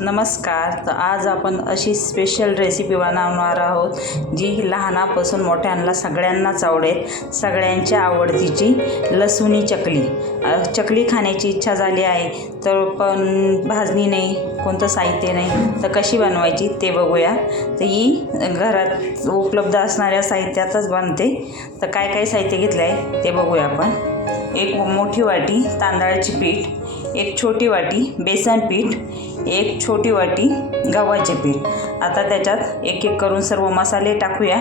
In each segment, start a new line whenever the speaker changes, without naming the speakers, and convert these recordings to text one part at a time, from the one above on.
नमस्कार. तर आज आपण अशी स्पेशल रेसिपी बनवणार आहोत जी लहानापासून मोठ्यांना सगळ्यांनाच आवडेल. सगळ्यांच्या आवडतीची लसुणी चकली. चकली खाण्याची इच्छा झाली आहे तर पण भाजणी नाही कोणतं साहित्य नाही तर कशी बनवायची ते बघूया. तर ही घरात उपलब्ध असणाऱ्या साहित्यातच बनते. तर काय काय साहित्य घेतलं आहे ते बघूया आपण. एक मोठी वाटी तांदळाची पीठ एक छोटी वाटी बेसन पीठ एक छोटी वाटी गव्हाचे पीठ. आता त्याच्यात एक एक करून सर्व मसाले टाकूया.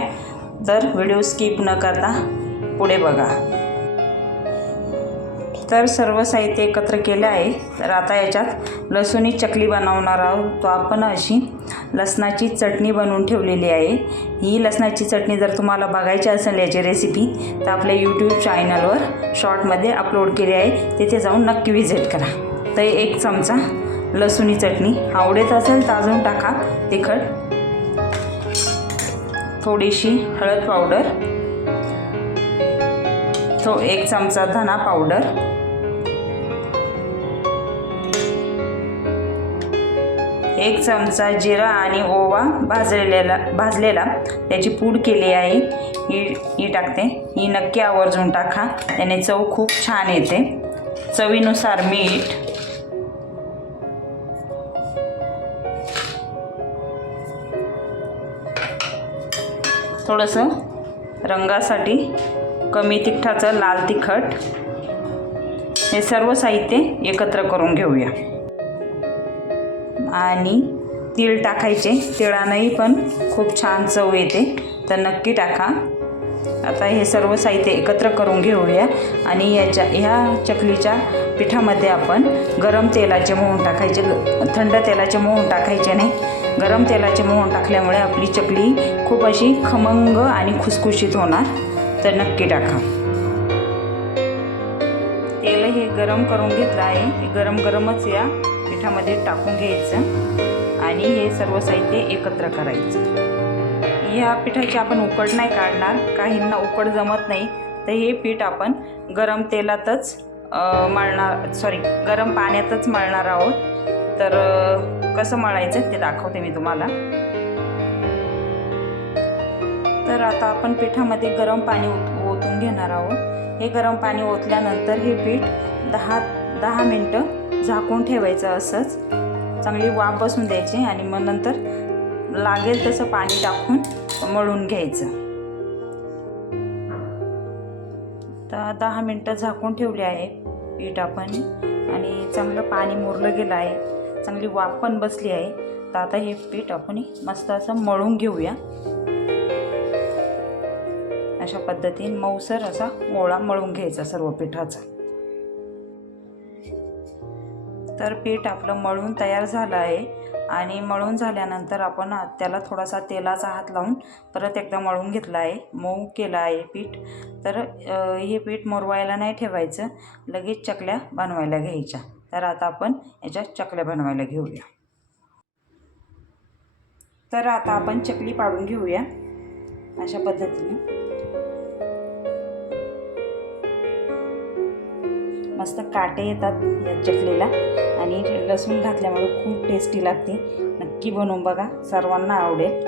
तर व्हिडिओ स्किप न करता पुढे बघा. तर सर्व साहित्य एकत्र केलं आहे. तर आता याच्यात लसूणी चकली बनवणार आहोत. तो आपण अशी लसणाची चटणी बनवून ठेवलेली आहे. ही लसणाची चटणी जर तुम्हाला बघायची असेल याची रेसिपी तर आपल्या यूट्यूब चॅनलवर शॉर्टमध्ये अपलोड केली आहे. तिथे जाऊन नक्की व्हिजिट करा. तर एक चमचा लसुणी चटणी. आवडत असेल तर अजून टाका तिखट. थोडीशी हळद पावडर तो एक चमचा धना पावडर एक चमचा जिरा आणि ओवा भाजलेला भाजलेला. त्याची पूड केली आहे. ही ही टाकते. ही नक्की आवर्जून टाका. त्याने चव खूप छान येते. चवीनुसार मीठ. थोडंसं रंगासाठी कमी तिखटाचं लाल तिखट. हे सर्व साहित्य एकत्र करून घेऊया. आणि तीळ टाकायचे. तिळानंही पण खूप छान चव येते. तर नक्की टाका. आता हे सर्व साहित्य एकत्र करून घेऊया. आणि याच्या ह्या चकलीच्या पिठामध्ये आपण गरम तेलाचे मोहन टाकायचे. थंड तेलाचे मोहन टाकायचे नाही. गरम तेलाचे मोहन टाकल्यामुळे आपली चकली खूप अशी खमंग आणि खुसखुशीत होणार. तर नक्की टाका. तेल हे गरम करून घेतलं आहे. हे गरम गरमच या. पिठामध्ये टाकून घ्यायचं आणि हे सर्व साहित्य एकत्र करायचं. ह्या पिठाची आपण उकड नाही काढणार काहींना उकड जमत नाही. तर हे पीठ आपण गरम तेलातच मळणार सॉरी गरम पाण्यातच मळणार आहोत. तर कसं मळायचं ते दाखवते मी तुम्हाला. तर आता आपण पिठामध्ये गरम पाणी ओत ओतून घेणार आहोत. हे गरम पाणी ओतल्यानंतर हे पीठ दहा दहा मिनटं झाकून ठेवायचं असंच. चांगली वाफ बसून द्यायची आणि मग नंतर लागेल तसं पाणी टाकून मळून घ्यायचं. तर दहा मिनटं झाकून ठेवले आहे पीठ आपण. आणि चांगलं पाणी मुरलं गेलं आहे. चांगली वाफ पण बसली आहे. तर आता हे पीठ आपण मस्त असं मळून घेऊया. अशा पद्धतीने मऊसर असा गोळा मळून घ्यायचा सर्व पिठाचा. तर पीठ आपलं मळून तयार झालं आहे. आणि मळून झाल्यानंतर आपण त्याला थोडासा तेलाचा हात लावून परत एकदा मळून घेतला आहे. मऊ केला आहे पीठ. तर हे पीठ मुरवायला नाही ठेवायचं. लगेच चकल्या बनवायला घ्यायच्या. तर आता आपण याच्या चकल्या बनवायला घेऊया. तर आता आपण चकली पाडून घेऊया. अशा पद्धतीने. मस्त काटे येतात या चटणीला. आणि लसूण घातल्यामुळे खूप टेस्टी लागते. नक्की बनवून बघा. सर्वांना आवडेल.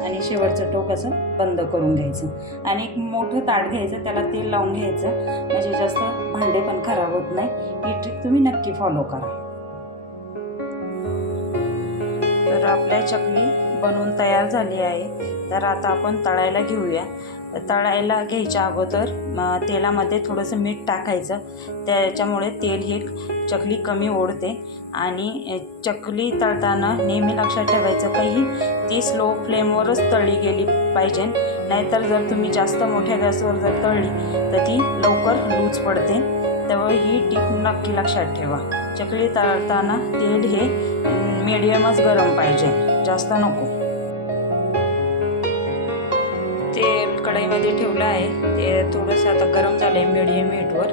आणि शेवटचं टोक असं बंद करून घ्यायचं. आणि एक मोठं ताट घ्यायचं त्याला तेल लावून घ्यायचं. म्हणजे जास्त भांडे पण खराब होत नाही. ही ट्रिक तुम्ही नक्की फॉलो करा. आपल्या चकली बनवून तयार झाली आहे. तर आता आपण तळायला घेऊया. तळायला घ्यायच्या अगोदर तेलामध्ये थोडंसं मीठ टाकायचं. त्याच्यामुळे तेल ही चकली कमी ओढते आणि चकली तळताना नेहमी लक्षात ठेवायचं काही ती स्लो फ्लेमवरच तळली गेली पाहिजे. नाहीतर जर तुम्ही जास्त मोठ्या गॅसवर जर तळली तर ती लवकर लूज पडते. त्यामुळे ही टीप नक्की लक्षात ठेवा. चकली तळताना तेल हे मीडियमच गरम पाहिजे. जास्त नको. तेल कढईमध्ये ठेवलं आहे. ते थोडंसं आता गरम झालं आहे मीडियम हीटवर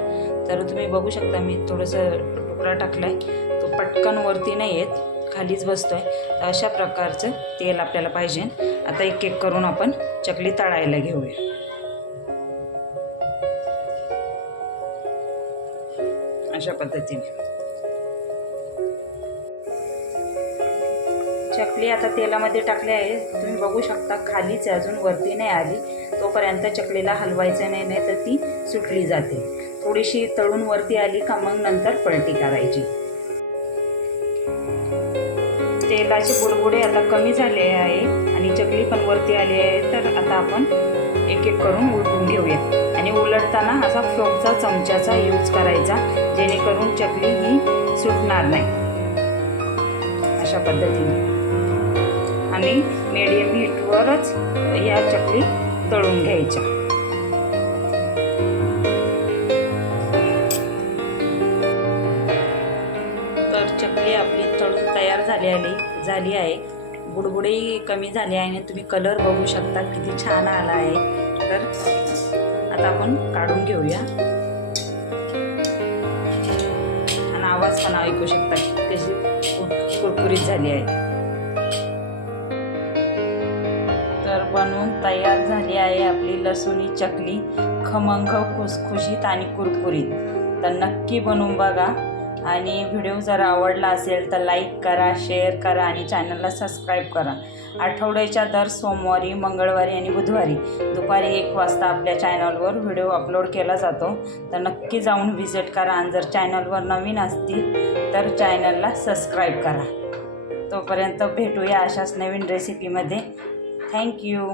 तर तुम्ही बघू शकता मी थोडंसं तुकडा टाकला आहे तो पटकन वरती नाही येत. खालीच बसतो आहे तर अशा प्रकारचं तेल आपल्याला पाहिजे. आता एक एक करून आपण चकली तळायला घेऊया. अशा पद्धतीने. चकली आता तेलामध्ये टाकली आहे. तुम्ही बघू शकता खालीच अजून वरती नाही आली. तोपर्यंत चकलीला हलवायचं नाही नाही तर ती सुटली जाते. थोडीशी तळून वरती आली का मग नंतर पलटी करायची. तेलाचे बुडबुडे आता कमी झाले आहे आणि चकली पण वरती आली आहे तर आता आपण एक एक करून उलटून घेऊया आणि उलटताना असा फोकचा चमच्याचा यूज करायचा जेणेकरून चकली ही सुटणार नाही. अशा पद्धतीने. आणि मीडियम हीटवरच या चकली तळून घ्यायच्या. तर चकली आपली तळून तयार झाली आली झाली आहे. बुडबुडेही कमी झाले आहे आणि तुम्ही कलर बघू शकता किती छान आला आहे. तर आता आपण काढून घेऊया. आणि आवाज पण ऐकू शकता कशी कुरकुरीत झाली आहे. तर बनवून तयार झाली आहे आपली लसुणी चकली. खमंग खुसखुशीत आणि कुरकुरीत. तर नक्की बनवून बघा. आणि व्हिडिओ जर आवडला असेल तर लाईक करा शेअर करा आणि चॅनलला सबस्क्राईब करा. आठवड्याच्या दर सोमवारी मंगळवारी आणि बुधवारी दुपारी एक वाजता आपल्या चॅनलवर व्हिडिओ अपलोड केला जातो. तर नक्की जाऊन व्हिजिट करा आणि जर चॅनलवर नवीन असतील तर चॅनलला सबस्क्राईब करा. तोपर्यंत भेटूया अशाच नवीन रेसिपीमध्ये थँक्यू